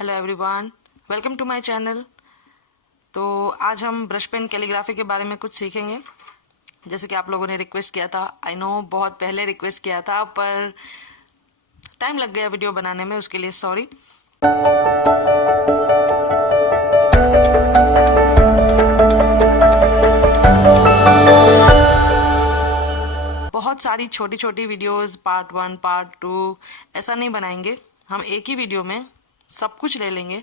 Hello everyone, welcome to my channel. तो आज हम ब्रश पेन कैलीग्राफी के बारे में कुछ सीखेंगे। जैसे कि आप लोगों ने रिक्वेस्ट किया था, आई नो बहुत पहले रिक्वेस्ट किया था, पर टाइम लग गया वीडियो बनाने में, उसके लिए सॉरी। बहुत सारी छोटी छोटी वीडियोस, पार्ट 1 पार्ट 2 ऐसा नहीं बनाएंगे। हम एक ही वीडियो में सब कुछ ले लेंगे।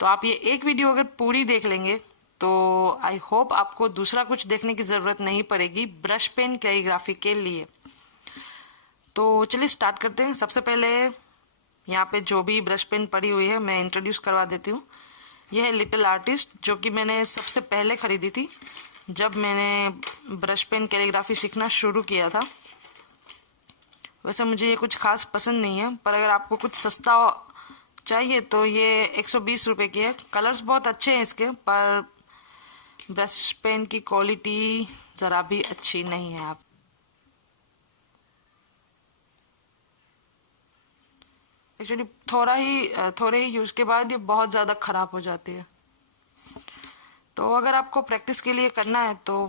तो आप ये एक वीडियो अगर पूरी देख लेंगे तो आई होप आपको दूसरा कुछ देखने की जरूरत नहीं पड़ेगी ब्रश पेन कैलीग्राफी के लिए। तो चलिए स्टार्ट करते हैं। सबसे पहले यहाँ पे जो भी ब्रश पेन पड़ी हुई है मैं इंट्रोड्यूस करवा देती हूँ। यह है लिटिल आर्टिस्ट, जो कि मैंने सबसे पहले खरीदी थी जब मैंने ब्रश पेन कैलीग्राफी सीखना शुरू किया था। वैसे मुझे ये कुछ खास पसंद नहीं है, पर अगर आपको कुछ सस्ता चाहिए तो ये 120 रुपए की है। कलर्स बहुत अच्छे हैं इसके, पर ब्रश पेन की क्वालिटी जरा भी अच्छी नहीं है। आप एक्चुअली थोड़े ही यूज के बाद ये बहुत ज़्यादा खराब हो जाती है। तो अगर आपको प्रैक्टिस के लिए करना है तो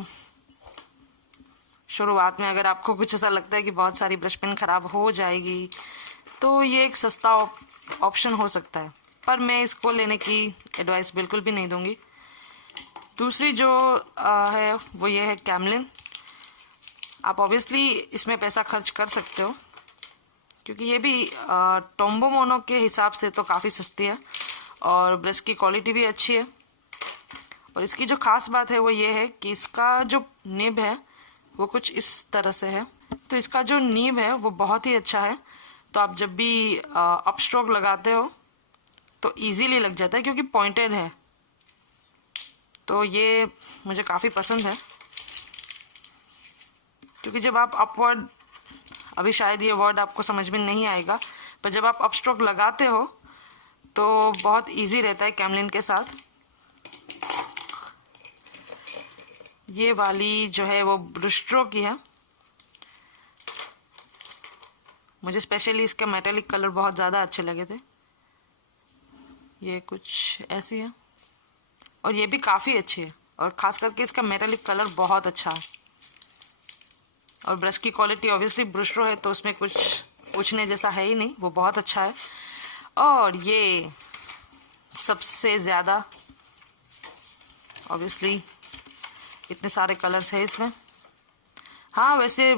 शुरुआत में अगर आपको कुछ ऐसा लगता है कि बहुत सारी ब्रश पेन खराब हो जाएगी तो ये एक सस्ता ऑप्शन हो सकता है, पर मैं इसको लेने की एडवाइस बिल्कुल भी नहीं दूंगी। दूसरी जो है वो ये है कैमलिन। आप ऑब्वियसली इसमें पैसा खर्च कर सकते हो क्योंकि ये भी टोम्बो मोनो के हिसाब से तो काफ़ी सस्ती है और ब्रश की क्वालिटी भी अच्छी है। और इसकी जो खास बात है वो ये है कि इसका जो निब है वो कुछ इस तरह से है। तो इसका जो निब है वो बहुत ही अच्छा है। तो आप जब भी अप स्ट्रोक लगाते हो तो इजीली लग जाता है क्योंकि पॉइंटेड है। तो ये मुझे काफ़ी पसंद है क्योंकि जब आप अपवर्ड, अभी शायद ये वर्ड आपको समझ में नहीं आएगा, पर जब आप अप स्ट्रोक लगाते हो तो बहुत इजी रहता है कैमलिन के साथ। ये वाली जो है वो ब्रश स्ट्रोक की है। मुझे स्पेशली इसके मेटेलिक कलर बहुत ज़्यादा अच्छे लगे थे। ये कुछ ऐसी है और ये भी काफ़ी अच्छी है, और ख़ास करके इसका मेटेलिक कलर बहुत अच्छा है। और ब्रश की क्वालिटी ऑब्वियसली ब्रुशरो है तो उसमें कुछ पूछने जैसा है ही नहीं, वो बहुत अच्छा है। और ये सबसे ज़्यादा ऑब्वियसली इतने सारे कलर्स है इसमें। हाँ, वैसे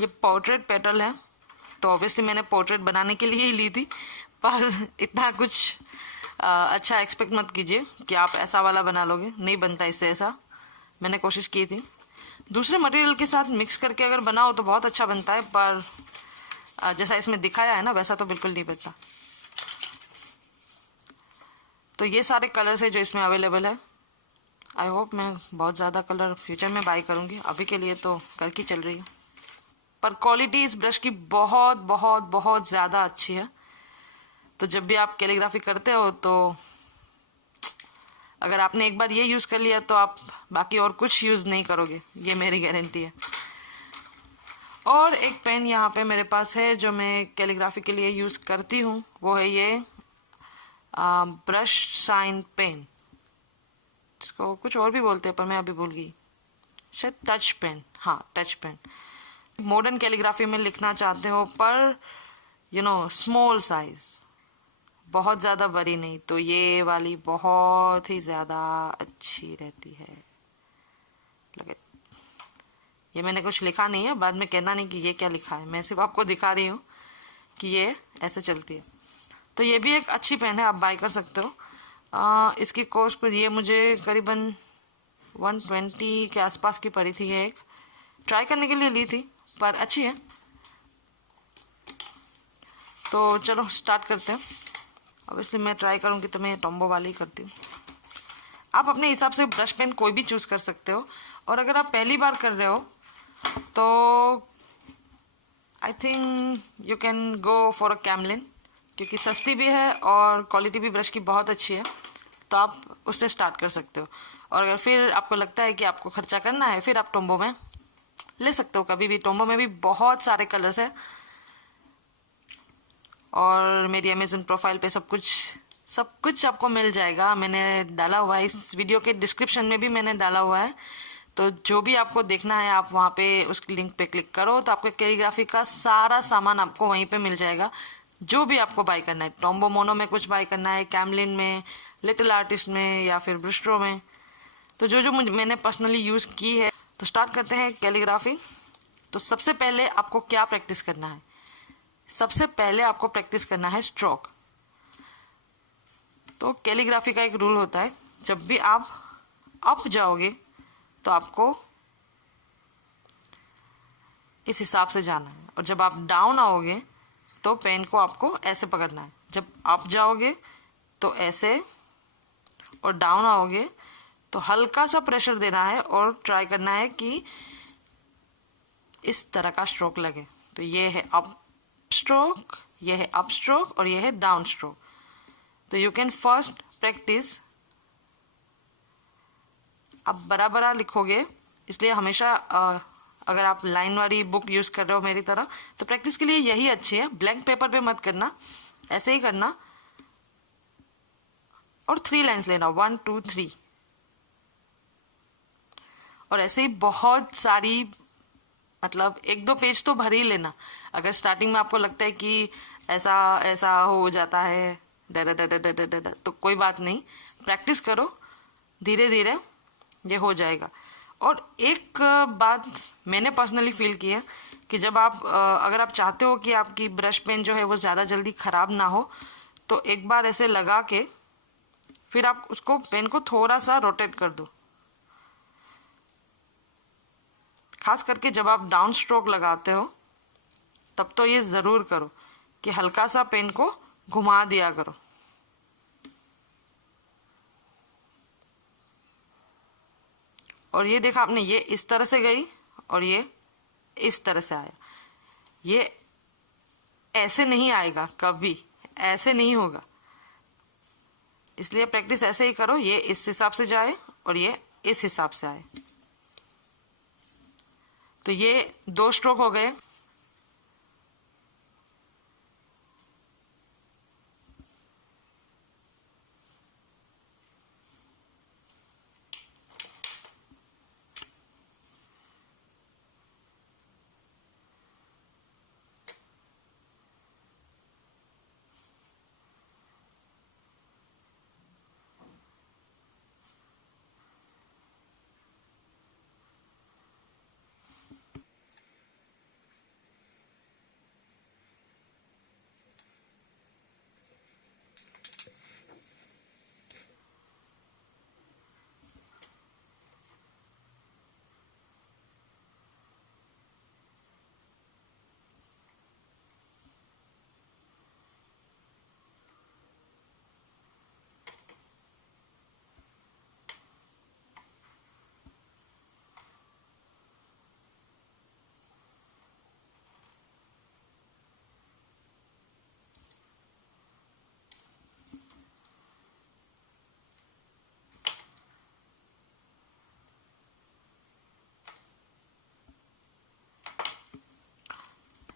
ये पोर्ट्रेट पेटल है तो ऑब्वियसली मैंने पोर्ट्रेट बनाने के लिए ही ली थी, पर इतना कुछ अच्छा एक्सपेक्ट मत कीजिए कि आप ऐसा वाला बना लोगे, नहीं बनता इससे ऐसा। मैंने कोशिश की थी दूसरे मटेरियल के साथ मिक्स करके अगर बनाओ तो बहुत अच्छा बनता है, पर जैसा इसमें दिखाया है ना वैसा तो बिल्कुल नहीं बनता। तो ये सारे कलर्स है जो इसमें अवेलेबल है। आई होप मैं बहुत ज़्यादा कलर फ्यूचर में बाई करूँगी, अभी के लिए तो कर की चल रही है। पर क्वालिटी इस ब्रश की बहुत बहुत बहुत ज़्यादा अच्छी है। तो जब भी आप कैलीग्राफी करते हो तो अगर आपने एक बार ये यूज़ कर लिया तो आप बाकी और कुछ यूज़ नहीं करोगे, ये मेरी गारंटी है। और एक पेन यहाँ पे मेरे पास है जो मैं कैलीग्राफी के लिए यूज़ करती हूँ, वो है ये ब्रश शाइन पेन। इसको कुछ और भी बोलते हैं पर मैं अभी भूल गई, शायद टच पेन। हाँ, टच पेन। मॉडर्न कैलीग्राफी में लिखना चाहते हो पर स्मॉल साइज, बहुत ज़्यादा बड़ी नहीं, तो ये वाली बहुत ही ज़्यादा अच्छी रहती है। लगे ये मैंने कुछ लिखा नहीं है, बाद में कहना नहीं कि ये क्या लिखा है, मैं सिर्फ आपको दिखा रही हूँ कि ये ऐसे चलती है। तो ये भी एक अच्छी पेन है, आप बाय कर सकते हो। इसकी कॉस्ट ये मुझे करीबन 120 के आसपास की पड़ी थी। ये एक ट्राई करने के लिए ली थी, पर अच्छी है। तो चलो स्टार्ट करते हैं। ऑब्वियसली मैं ट्राई करूँगी तो मैं टोम्बो वाली करती हूँ। आप अपने हिसाब से ब्रश पेन कोई भी चूज़ कर सकते हो, और अगर आप पहली बार कर रहे हो तो I think you can go for a Camlin, क्योंकि सस्ती भी है और क्वालिटी भी ब्रश की बहुत अच्छी है, तो आप उससे स्टार्ट कर सकते हो। और अगर फिर आपको लगता है कि आपको खर्चा करना है फिर आप टोम्बो में ले सकते हो। कभी भी टोम्बो में भी बहुत सारे कलर्स है और मेरी अमेज़न प्रोफाइल पे सब कुछ आपको मिल जाएगा। मैंने डाला हुआ है, इस वीडियो के डिस्क्रिप्शन में भी मैंने डाला हुआ है। तो जो भी आपको देखना है आप वहाँ पे उस लिंक पे क्लिक करो तो आपको कैलीग्राफी का सारा सामान आपको वहीं पे मिल जाएगा। जो भी आपको बाय करना है, टॉम्बो मोनो में कुछ बाय करना है, कैमलिन में, लिटिल आर्टिस्ट में या फिर ब्रिस्ट्रो में, तो जो मैंने पर्सनली यूज़ की है। तो स्टार्ट करते हैं कैलीग्राफी। तो सबसे पहले आपको क्या प्रैक्टिस करना है? सबसे पहले आपको प्रैक्टिस करना है स्ट्रोक। तो कैलीग्राफी का एक रूल होता है, जब भी आप अप जाओगे तो आपको इस हिसाब से जाना है, और जब आप डाउन आओगे तो पेन को आपको ऐसे पकड़ना है। जब अप जाओगे तो ऐसे, और डाउन आओगे तो हल्का सा प्रेशर देना है और ट्राई करना है कि इस तरह का स्ट्रोक लगे। तो ये है अप स्ट्रोक, ये है अप स्ट्रोक और ये है डाउन स्ट्रोक। तो यू कैन फर्स्ट प्रैक्टिस। आप बड़ा बड़ा लिखोगे, इसलिए हमेशा अगर आप लाइन वाली बुक यूज कर रहे हो मेरी तरह, तो प्रैक्टिस के लिए यही अच्छी है। ब्लैंक पेपर पे मत करना, ऐसे ही करना और 3 लाइन्स लेना, 1 2 3, और ऐसे ही बहुत सारी, मतलब 1-2 पेज तो भर ही लेना। अगर स्टार्टिंग में आपको लगता है कि ऐसा ऐसा हो जाता है डर डर डर डर डर, तो कोई बात नहीं, प्रैक्टिस करो, धीरे धीरे ये हो जाएगा। और एक बात मैंने पर्सनली फील की है कि जब आप अगर आप चाहते हो कि आपकी ब्रश पेन जो है वो ज़्यादा जल्दी ख़राब ना हो, तो एक बार ऐसे लगा के फिर आप उसको पेन को थोड़ा सा रोटेट कर दो। खास करके जब आप डाउन स्ट्रोक लगाते हो तब तो ये ज़रूर करो कि हल्का सा पेन को घुमा दिया करो। और ये देखा आपने, ये इस तरह से गई और ये इस तरह से आया। ये ऐसे नहीं आएगा, कभी ऐसे नहीं होगा, इसलिए प्रैक्टिस ऐसे ही करो। ये इस हिसाब से जाए और ये इस हिसाब से आए। तो ये 2 स्ट्रोक हो गए।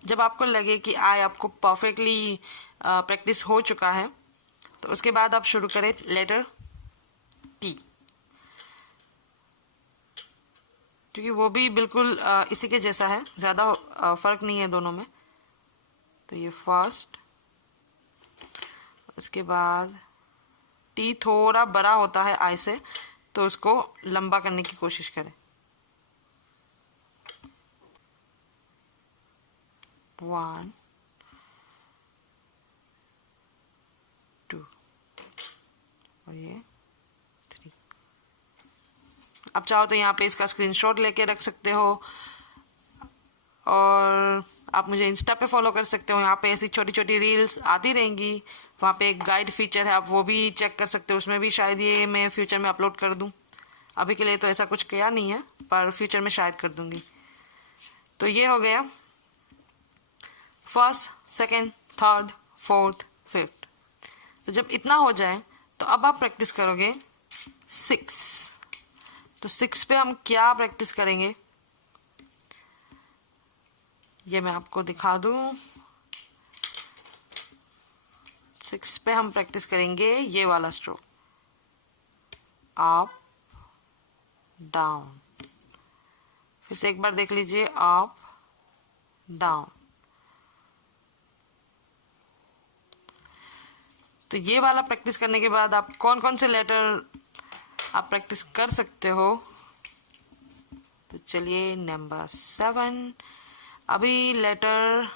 जब आपको लगे कि आपको परफेक्टली प्रैक्टिस हो चुका है, तो उसके बाद आप शुरू करें लेटर टी, क्योंकि वो भी बिल्कुल इसी के जैसा है, ज़्यादा फर्क नहीं है दोनों में। तो ये फर्स्ट, उसके बाद टी थोड़ा बड़ा होता है आई से, तो उसको लंबा करने की कोशिश करें। 1 2 और ये 3। आप चाहो तो यहाँ पे इसका स्क्रीनशॉट लेके रख सकते हो, और आप मुझे इंस्टा पे फॉलो कर सकते हो। यहाँ पे ऐसी छोटी छोटी रील्स आती रहेंगी। वहाँ पे एक गाइड फीचर है, आप वो भी चेक कर सकते हो। उसमें भी शायद ये मैं फ्यूचर में अपलोड कर दूँ। अभी के लिए तो ऐसा कुछ किया नहीं है, पर फ्यूचर में शायद कर दूँगी। तो ये हो गया first, second, third, fourth, fifth. तो जब इतना हो जाए तो अब आप प्रैक्टिस करोगे 6। तो 6 पे हम क्या प्रैक्टिस करेंगे ये मैं आपको दिखा दूं। 6 पे हम प्रैक्टिस करेंगे ये वाला स्ट्रोक, अप डाउन। फिर से एक बार देख लीजिए, अप डाउन। तो ये वाला प्रैक्टिस करने के बाद आप कौन कौन से लेटर आप प्रैक्टिस कर सकते हो, तो चलिए नंबर 7। अभी लेटर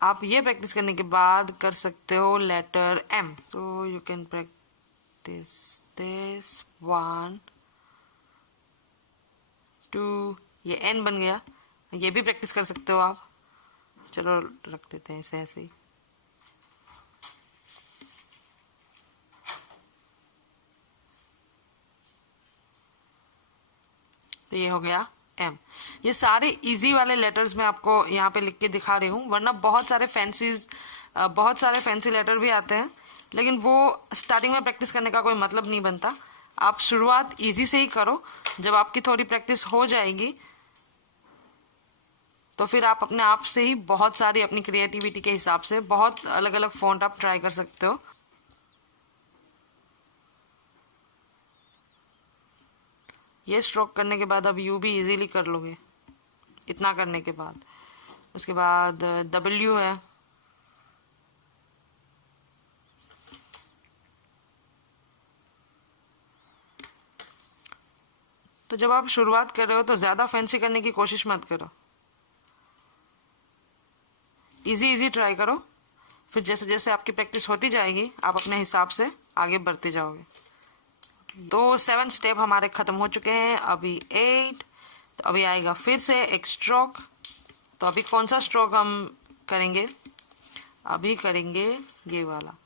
आप ये प्रैक्टिस करने के बाद कर सकते हो लेटर एम। तो यू कैन प्रैक्टिस दिस 1 2, ये एन बन गया, ये भी प्रैक्टिस कर सकते हो आप। चलो रख देते हैं इसे ऐसे ही। तो ये हो गया एम। ये सारे इजी वाले लेटर्स मैं आपको यहाँ पे लिख के दिखा रही हूँ, वरना बहुत सारे फैंसी लेटर भी आते हैं, लेकिन वो स्टार्टिंग में प्रैक्टिस करने का कोई मतलब नहीं बनता। आप शुरुआत इजी से ही करो, जब आपकी थोड़ी प्रैक्टिस हो जाएगी तो फिर आप अपने आप से ही बहुत सारी अपनी क्रिएटिविटी के हिसाब से बहुत अलग अलग फॉन्ट आप ट्राई कर सकते हो। ये स्ट्रोक करने के बाद अब यू भी इजीली कर लोगे, इतना करने के बाद। उसके बाद डब्ल्यू है, तो जब आप शुरुआत कर रहे हो तो ज्यादा फैंसी करने की कोशिश मत करो, इजी ट्राई करो। फिर जैसे जैसे आपकी प्रैक्टिस होती जाएगी आप अपने हिसाब से आगे बढ़ते जाओगे। तो 7 स्टेप हमारे खत्म हो चुके हैं, अभी 8। तो अभी आएगा फिर से एक स्ट्रोक। तो अभी कौन सा स्ट्रोक हम करेंगे, अभी करेंगे ये वाला।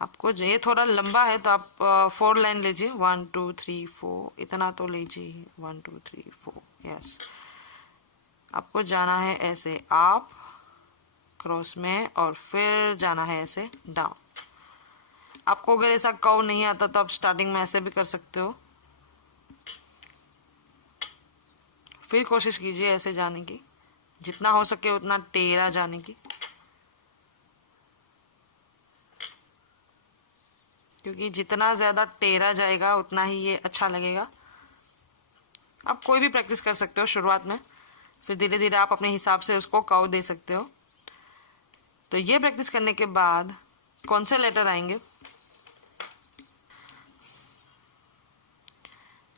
आपको ये थोड़ा लंबा है तो आप 4 लाइन लीजिए, 1 2 3 4, इतना तो लीजिए, 1 2 3 4। यस, आपको जाना है ऐसे अप क्रॉस में और फिर जाना है ऐसे डाउन। आपको अगर ऐसा कर्व नहीं आता तो आप स्टार्टिंग में ऐसे भी कर सकते हो। फिर कोशिश कीजिए ऐसे जाने की, जितना हो सके उतना टेढ़ा जाने की, क्योंकि जितना ज्यादा टेढ़ा जाएगा उतना ही ये अच्छा लगेगा। आप कोई भी प्रैक्टिस कर सकते हो शुरुआत में, फिर धीरे धीरे आप अपने हिसाब से उसको कर्व दे सकते हो। तो ये प्रैक्टिस करने के बाद कौन से लेटर आएंगे,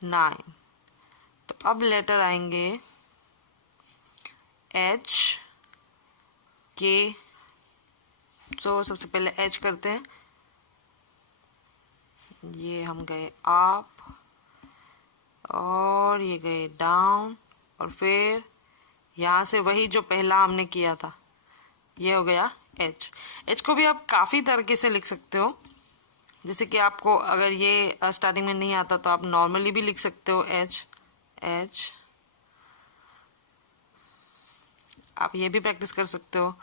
9। तो अब लेटर आएंगे एच के। तो सबसे पहले एच करते हैं, ये हम गए अप और ये गए डाउन, और फिर यहाँ से वही जो पहला हमने किया था, ये हो गया एच। एच को भी आप काफी तरीके से लिख सकते हो, जैसे कि आपको अगर ये स्टार्टिंग में नहीं आता तो आप नॉर्मली भी लिख सकते हो एच एच। आप ये भी प्रैक्टिस कर सकते हो।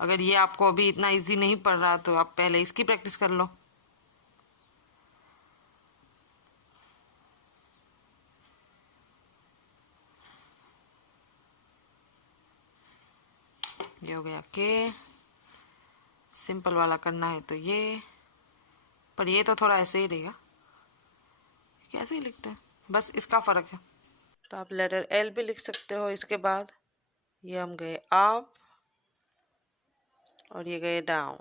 अगर ये आपको अभी इतना इजी नहीं पड़ रहा तो आप पहले इसकी प्रैक्टिस कर लो। ये हो गया के। सिंपल वाला करना है तो ये, पर ये तो थोड़ा ऐसे ही रहेगा, कैसे ही लिखते हैं, बस इसका फर्क है। तो आप लेटर एल भी लिख सकते हो इसके बाद। ये हम गए अप और ये गए डाउन।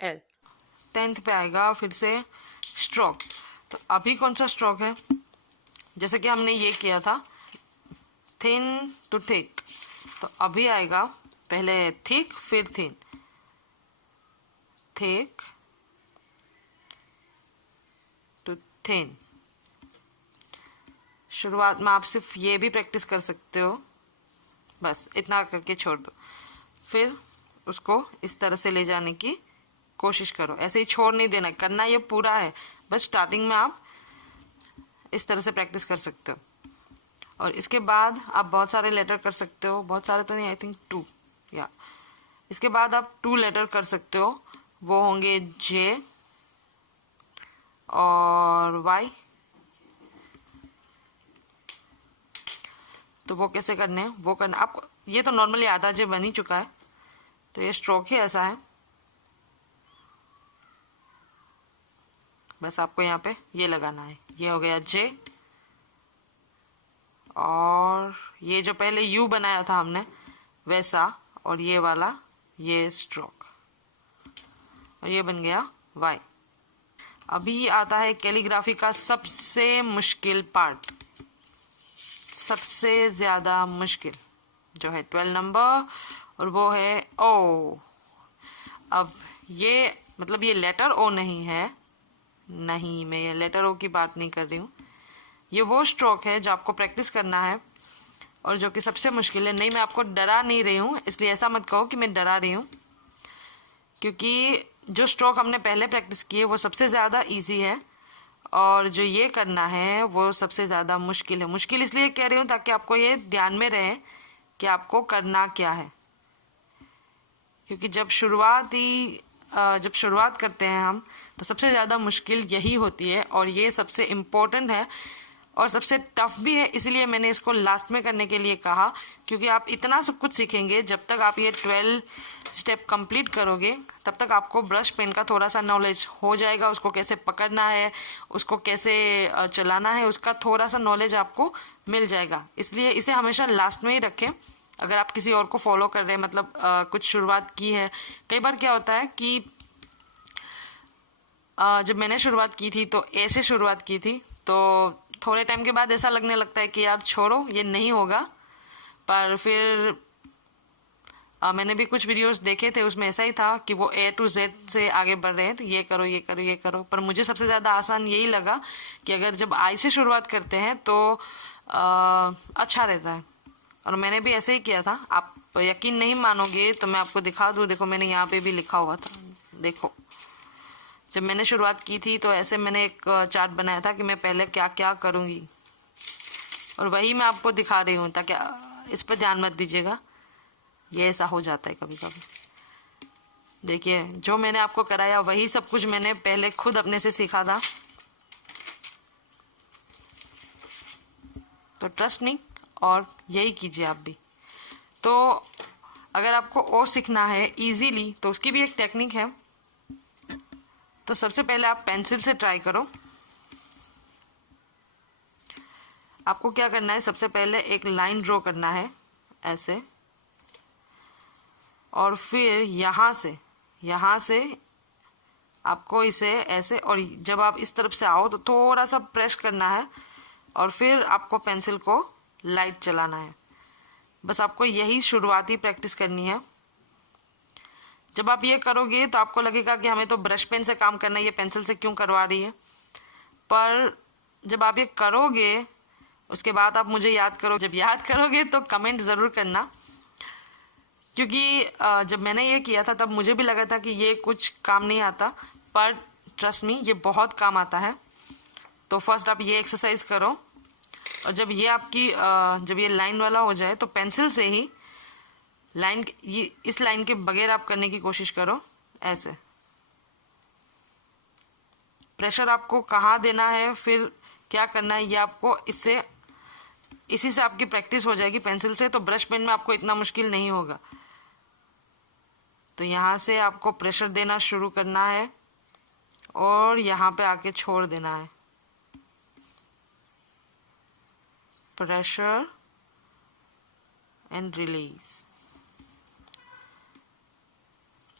एल 10th पे आएगा फिर से स्ट्रोक। तो अभी कौन सा स्ट्रोक है, जैसे कि हमने ये किया था थिन टू थिक, तो अभी आएगा पहले थिक फिर थिन, थिक टू थिन। शुरुआत में आप सिर्फ ये भी प्रैक्टिस कर सकते हो, बस इतना करके छोड़ दो, फिर उसको इस तरह से ले जाने की कोशिश करो। ऐसे ही छोड़ नहीं देना, करना ये पूरा है, बस स्टार्टिंग में आप इस तरह से प्रैक्टिस कर सकते हो। और इसके बाद आप बहुत सारे लेटर कर सकते हो, बहुत सारे तो नहीं, आई थिंक 2 या। इसके बाद आप 2 लेटर कर सकते हो, वो होंगे जे और y। तो वो कैसे करने हैं वो करना आपको, ये तो नॉर्मली आधा j बन ही चुका है, तो ये स्ट्रोक ही ऐसा है। बस आपको यहाँ पे ये लगाना है, ये हो गया j, और ये जो पहले u बनाया था हमने वैसा, और ये वाला ये स्ट्रोक, और ये बन गया y। अभी आता है कैलीग्राफी का सबसे मुश्किल पार्ट, सबसे ज्यादा मुश्किल, जो है 12 नंबर, और वो है ओ। अब ये मतलब ये लेटर ओ नहीं है, नहीं मैं ये लेटर ओ की बात नहीं कर रही हूँ, ये वो स्ट्रोक है जो आपको प्रैक्टिस करना है और जो कि सबसे मुश्किल है। नहीं, मैं आपको डरा नहीं रही हूँ, इसलिए ऐसा मत कहो कि मैं डरा रही हूँ, क्योंकि जो स्ट्रोक हमने पहले प्रैक्टिस की है वो सबसे ज़्यादा इजी है, और जो ये करना है वो सबसे ज़्यादा मुश्किल है। मुश्किल इसलिए कह रही हूँ ताकि आपको ये ध्यान में रहे कि आपको करना क्या है, क्योंकि जब शुरुआत करते हैं हम तो सबसे ज़्यादा मुश्किल यही होती है, और ये सबसे इम्पोर्टेंट है और सबसे टफ भी है। इसलिए मैंने इसको लास्ट में करने के लिए कहा, क्योंकि आप इतना सब कुछ सीखेंगे, जब तक आप ये 12 स्टेप कंप्लीट करोगे तब तक आपको ब्रश पेन का थोड़ा सा नॉलेज हो जाएगा, उसको कैसे पकड़ना है, उसको कैसे चलाना है, उसका थोड़ा सा नॉलेज आपको मिल जाएगा। इसलिए इसे हमेशा लास्ट में ही रखें। अगर आप किसी और को फॉलो कर रहे हैं, मतलब कुछ शुरुआत की है, कई बार क्या होता है कि जब मैंने शुरुआत की थी तो ऐसे शुरुआत की थी, तो थोड़े टाइम के बाद ऐसा लगने लगता है कि यार छोड़ो ये नहीं होगा। पर फिर मैंने भी कुछ वीडियोस देखे थे, उसमें ऐसा ही था कि वो A to Z से आगे बढ़ रहे हैं, तो ये करो ये करो ये करो। पर मुझे सबसे ज़्यादा आसान यही लगा कि अगर जब I से शुरुआत करते हैं तो अच्छा रहता है, और मैंने भी ऐसे ही किया था। आप यकीन नहीं मानोगे तो मैं आपको दिखा दूँ, देखो मैंने यहाँ पे भी लिखा हुआ था, देखो जब मैंने शुरुआत की थी तो ऐसे मैंने एक चार्ट बनाया था कि मैं पहले क्या क्या करूँगी, और वही मैं आपको दिखा रही हूँ, ताकि इस पर ध्यान मत दीजिएगा, ये ऐसा हो जाता है कभी कभी। देखिए जो मैंने आपको कराया वही सब कुछ मैंने पहले खुद अपने से सीखा था, तो ट्रस्ट मी, और यही कीजिए आप भी। तो अगर आपको और सीखना है इजीली तो उसकी भी एक टेक्निक है। तो सबसे पहले आप पेंसिल से ट्राई करो। आपको क्या करना है, सबसे पहले एक लाइन ड्रॉ करना है ऐसे, और फिर यहाँ से आपको इसे ऐसे, और जब आप इस तरफ से आओ तो थोड़ा सा प्रेस करना है, और फिर आपको पेंसिल को लाइट चलाना है। बस आपको यही शुरुआती प्रैक्टिस करनी है। जब आप ये करोगे तो आपको लगेगा कि हमें तो ब्रश पेन से काम करना है, ये पेंसिल से क्यों करवा रही है। पर जब आप ये करोगे उसके बाद आप मुझे याद करो, जब याद करोगे तो कमेंट ज़रूर करना, क्योंकि जब मैंने ये किया था तब मुझे भी लगा था कि ये कुछ काम नहीं आता, पर ट्रस्ट मी ये बहुत काम आता है। तो फर्स्ट आप ये एक्सरसाइज करो, और जब ये आपकी जब ये लाइन वाला हो जाए तो पेंसिल से ही लाइन, ये इस लाइन के बगैर आप करने की कोशिश करो। ऐसे प्रेशर आपको कहाँ देना है, फिर क्या करना है, ये आपको इसी से आपकी प्रैक्टिस हो जाएगी पेंसिल से। तो ब्रश पेन में आपको इतना मुश्किल नहीं होगा। तो यहाँ से आपको प्रेशर देना शुरू करना है और यहाँ पे आके छोड़ देना है। Pressure and release.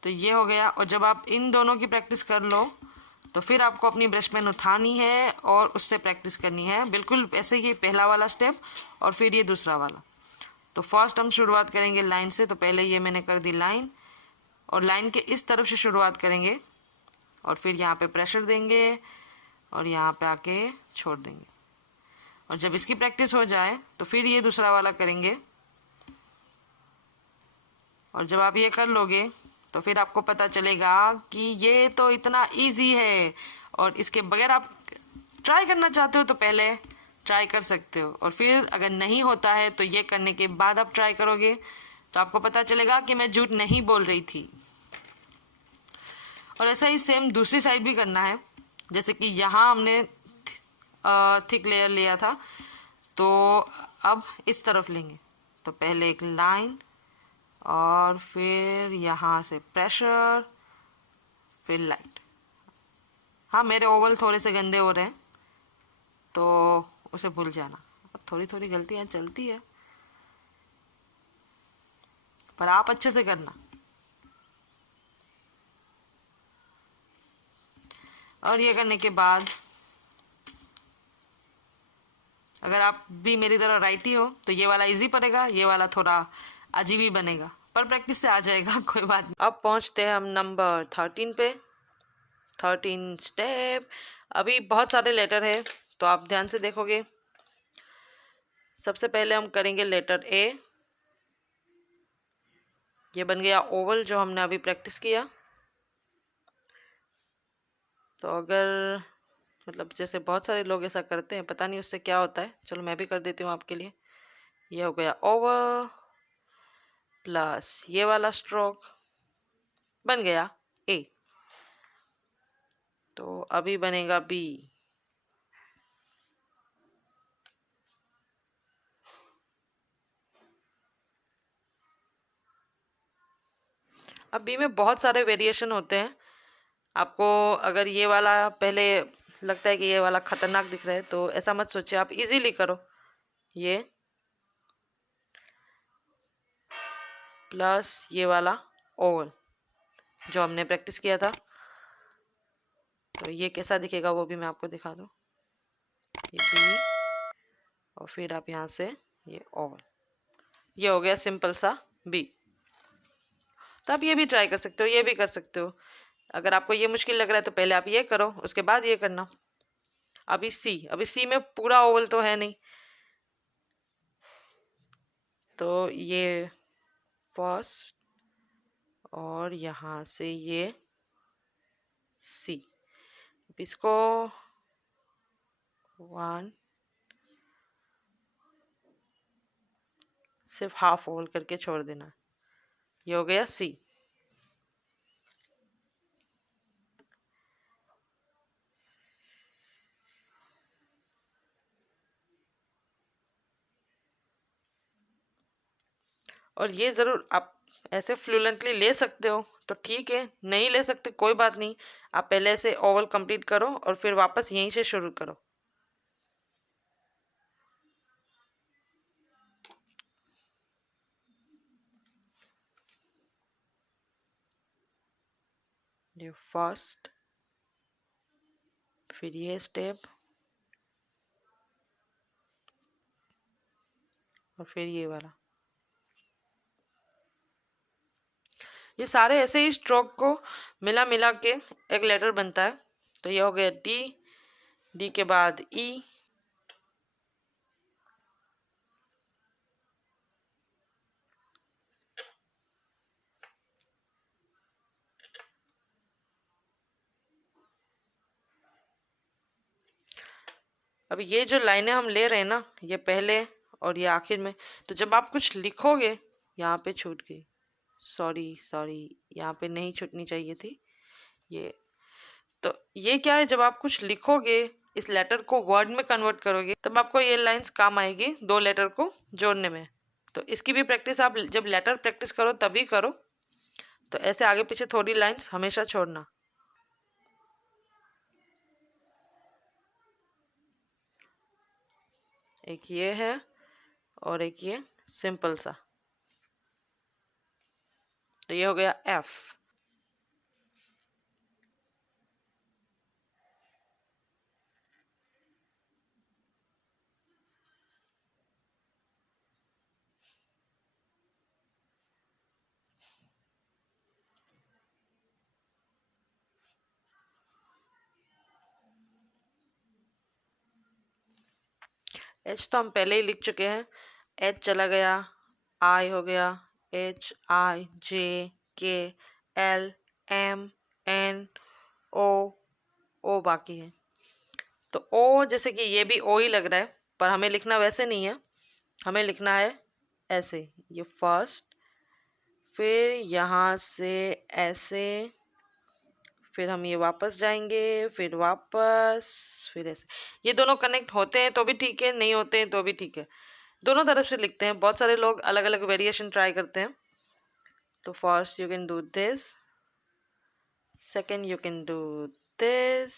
तो ये हो गया। और जब आप इन दोनों की प्रैक्टिस कर लो तो फिर आपको अपनी ब्रश पेन उठानी है और उससे प्रैक्टिस करनी है, बिल्कुल ऐसे ही पहला वाला स्टेप और फिर ये दूसरा वाला। तो फर्स्ट हम शुरुआत करेंगे लाइन से। तो पहले ये मैंने कर दी लाइन, और लाइन के इस तरफ से शुरुआत करेंगे और फिर यहाँ पे प्रेशर देंगे और यहाँ पे आके छोड़ देंगे। और जब इसकी प्रैक्टिस हो जाए तो फिर ये दूसरा वाला करेंगे। और जब आप ये कर लोगे तो फिर आपको पता चलेगा कि ये तो इतना इजी है, और इसके बगैर आप ट्राई करना चाहते हो तो पहले ट्राई कर सकते हो, और फिर अगर नहीं होता है तो ये करने के बाद आप ट्राई करोगे तो आपको पता चलेगा कि मैं झूठ नहीं बोल रही थी। और ऐसा ही सेम दूसरी साइड भी करना है। जैसे कि यहाँ हमने थिक लेयर लिया था, तो अब इस तरफ लेंगे। तो पहले एक लाइन और फिर यहाँ से प्रेशर, फिर लाइट। हाँ, मेरे ओवल थोड़े से गंदे हो रहे हैं तो उसे भूल जाना। थोड़ी थोड़ी गलतियाँ चलती है, पर आप अच्छे से करना। और ये करने के बाद अगर आप भी मेरी तरह राइटी हो तो ये वाला इजी पड़ेगा, ये वाला थोड़ा अजीब ही बनेगा, पर प्रैक्टिस से आ जाएगा, कोई बात नहीं। अब पहुंचते हैं हम नंबर 13 पे। 13 स्टेप। अभी बहुत सारे लेटर है तो आप ध्यान से देखोगे। सबसे पहले हम करेंगे लेटर ए। ये बन गया ओवल जो हमने अभी प्रैक्टिस किया। तो अगर मतलब जैसे बहुत सारे लोग ऐसा करते हैं, पता नहीं उससे क्या होता है, चलो मैं भी कर देती हूँ आपके लिए। ये हो गया ओवल प्लस ये वाला स्ट्रोक, बन गया ए। तो अभी बनेगा बी। अब बी में बहुत सारे वेरिएशन होते हैं। आपको अगर ये वाला पहले लगता है कि ये वाला खतरनाक दिख रहा है तो ऐसा मत सोचिए, आप इजीली करो। ये प्लस ये वाला ओवल जो हमने प्रैक्टिस किया था। तो ये कैसा दिखेगा वो भी मैं आपको दिखा दूँ। ये बी और फिर आप यहाँ से ये ओवल, ये हो गया सिंपल सा बी। तो आप ये भी ट्राई कर सकते हो, ये भी कर सकते हो। अगर आपको ये मुश्किल लग रहा है तो पहले आप ये करो, उसके बाद ये करना। अभी सी में पूरा ओवल तो है नहीं, तो ये फर्स्ट और यहाँ से ये सी। इसको 1 सिर्फ हाफ ओवल करके छोड़ देना। ये हो गया सी। और ये ज़रूर आप ऐसे फ्लुएंटली ले सकते हो तो ठीक है, नहीं ले सकते कोई बात नहीं। आप पहले से ओवल कंप्लीट करो और फिर वापस यहीं से शुरू करो। ये फर्स्ट, फिर ये स्टेप और फिर ये वाला। ये सारे ऐसे ही स्ट्रोक को मिला मिला के एक लेटर बनता है। तो ये हो गया डी, डी के बाद ई, अब ये जो लाइनें हम ले रहे हैं ना, ये पहले और ये आखिर में। तो जब आप कुछ लिखोगे, यहाँ पे छूट गई, सॉरी यहाँ पे नहीं छूटनी चाहिए थी ये। तो ये क्या है, जब आप कुछ लिखोगे, इस लेटर को वर्ड में कन्वर्ट करोगे, तब आपको ये लाइंस काम आएगी दो लेटर को जोड़ने में। तो इसकी भी प्रैक्टिस आप जब लेटर प्रैक्टिस करो तभी करो। तो ऐसे आगे पीछे थोड़ी लाइंस हमेशा छोड़ना। एक ये है और एक ये सिंपल सा। तो ये हो गया एफ। एच तो हम पहले ही लिख चुके हैं, एच चला गया, आई हो गया, एच आई जे के एल एम एन ओ, ओ बाकी है। तो ओ जैसे कि ये भी ओ ही लग रहा है, पर हमें लिखना वैसे नहीं है, हमें लिखना है ऐसे। ये फर्स्ट, फिर यहाँ से ऐसे, फिर हम ये वापस जाएंगे, फिर वापस, फिर ऐसे। ये दोनों कनेक्ट होते हैं तो भी ठीक है, नहीं होते हैं तो भी ठीक है, दोनों तरफ से लिखते हैं। बहुत सारे लोग अलग अलग वेरिएशन ट्राई करते हैं। तो first you can do this, second you can do this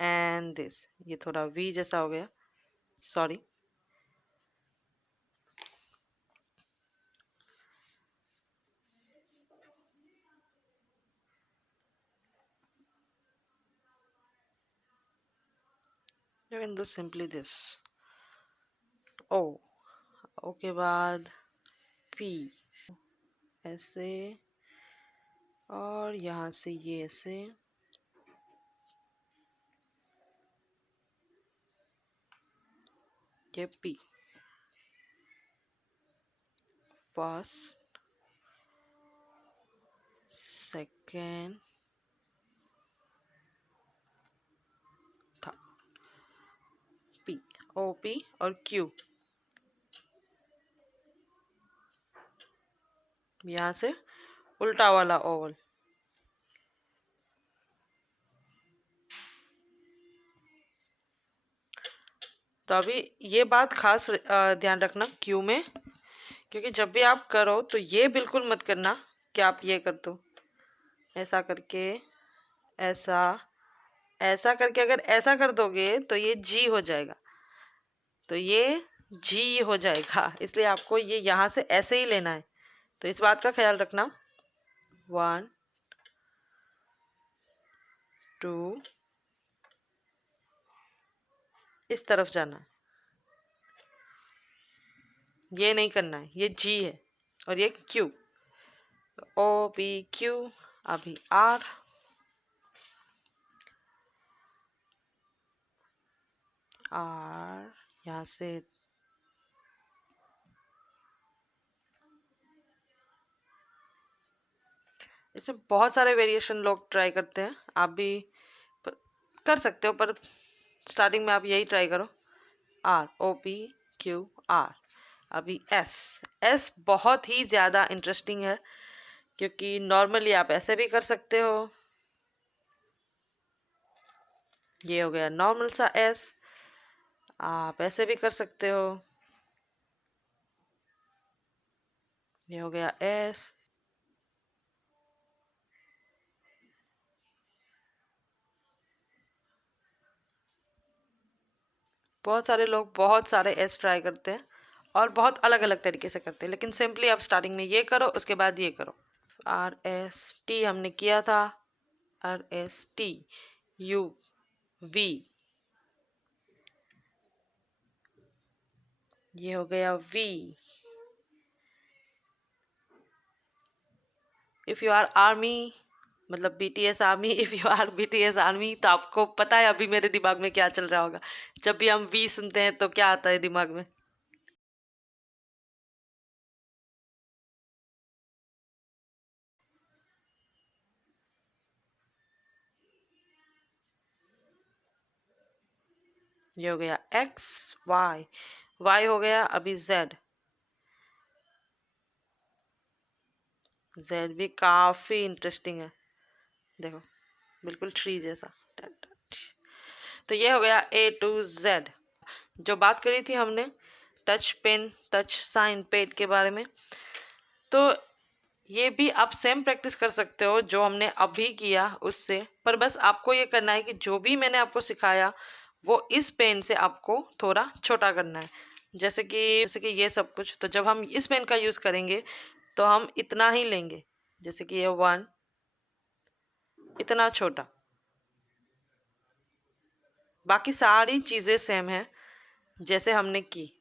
and this. ये थोड़ा वी जैसा हो गया, sorry. You can do simply this. O, O के बाद P ऐसे, और यहाँ से ये ऐसे, ये P। First, second, P, O P और Q। यहाँ से उल्टा वाला ओवल। तो अभी ये बात खास ध्यान रखना क्यू में, क्योंकि जब भी आप करो तो ये बिल्कुल मत करना कि आप ये कर दो ऐसा करके, ऐसा ऐसा करके। अगर ऐसा कर दोगे तो ये जी हो जाएगा, तो ये जी हो जाएगा, इसलिए आपको ये यहाँ से ऐसे ही लेना है। तो इस बात का ख्याल रखना। 1 2, इस तरफ जाना है, ये नहीं करना है, ये जी है और ये क्यू। ओ पी क्यू, अभी आर, आर यहाँ से इसमें बहुत सारे वेरिएशन लोग ट्राई करते हैं, आप भी कर सकते हो, पर स्टार्टिंग में आप यही ट्राई करो। R, O P Q R. अभी एस, एस बहुत ही ज़्यादा इंटरेस्टिंग है, क्योंकि नॉर्मली आप ऐसे भी कर सकते हो। ये हो गया नॉर्मल सा एस, आप ऐसे भी कर सकते हो। ये हो गया एस। बहुत सारे लोग बहुत सारे एस ट्राई करते हैं और बहुत अलग अलग तरीके से करते हैं, लेकिन सिंपली आप स्टार्टिंग में ये करो, उसके बाद ये करो। आर एस टी हमने किया था, R S T U V, ये हो गया V. If you are army, मतलब BTS army, if you are BTS army, तो आपको पता है अभी मेरे दिमाग में क्या चल रहा होगा। जब भी हम वी सुनते हैं तो क्या आता है दिमाग में? ये हो गया एक्स, वाई, वाई हो गया अभी जेड। जेड भी काफ़ी इंटरेस्टिंग है, देखो बिल्कुल ट्री जैसा। तो ये हो गया A to Z। जो बात करी थी हमने touch pen, touch sign pad के बारे में, तो ये भी आप सेम प्रैक्टिस कर सकते हो जो हमने अभी किया उससे, पर बस आपको ये करना है कि जो भी मैंने आपको सिखाया वो इस पेन से आपको थोड़ा छोटा करना है। जैसे कि ये सब कुछ, तो जब हम इस पेन का यूज़ करेंगे तो हम इतना ही लेंगे, जैसे कि ये 1, इतना छोटा। बाकी सारी चीज़ें सेम है जैसे हमने की,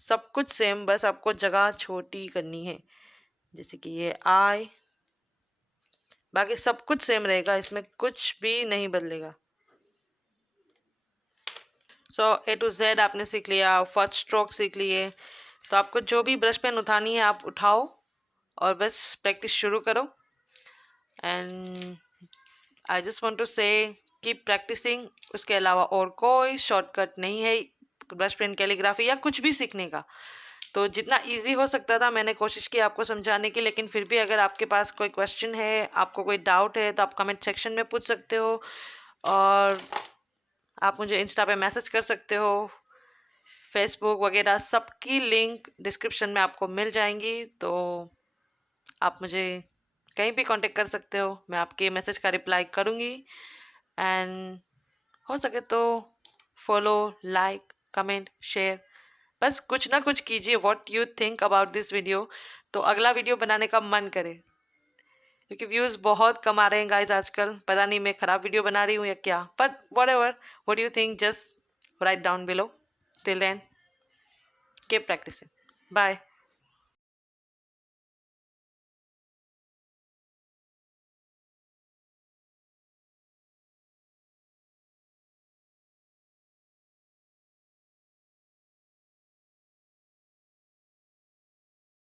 सब कुछ सेम, बस आपको जगह छोटी करनी है। जैसे कि ये आई, बाकी सब कुछ सेम रहेगा, इसमें कुछ भी नहीं बदलेगा। सो A to Z आपने सीख लिया, फर्स्ट स्ट्रोक सीख लिए। तो आपको जो भी ब्रश पेन उठानी है आप उठाओ और बस प्रैक्टिस शुरू करो। And I just want to say keep practicing. उसके अलावा और कोई शॉर्टकट नहीं है ब्रश पेन कैलीग्राफी या कुछ भी सीखने का। तो जितना इजी हो सकता था मैंने कोशिश की आपको समझाने की, लेकिन फिर भी अगर आपके पास कोई क्वेश्चन है, आपको कोई डाउट है, तो आप कमेंट सेक्शन में पूछ सकते हो, और आप मुझे इंस्टा पे मैसेज कर सकते हो, फेसबुक वगैरह सबकी लिंक डिस्क्रिप्शन में आपको मिल जाएंगी। तो आप मुझे कहीं भी कांटेक्ट कर सकते हो, मैं आपके मैसेज का रिप्लाई करूँगी। एंड हो सके तो फॉलो, लाइक, कमेंट, शेयर, बस कुछ ना कुछ कीजिए। What you think about this video, तो अगला वीडियो बनाने का मन करे, क्योंकि व्यूज़ बहुत कम आ रहे हैं गाइस आजकल। पता नहीं मैं ख़राब वीडियो बना रही हूँ या क्या, but whatever, what you think, just write down below. Till then, keep practising, bye.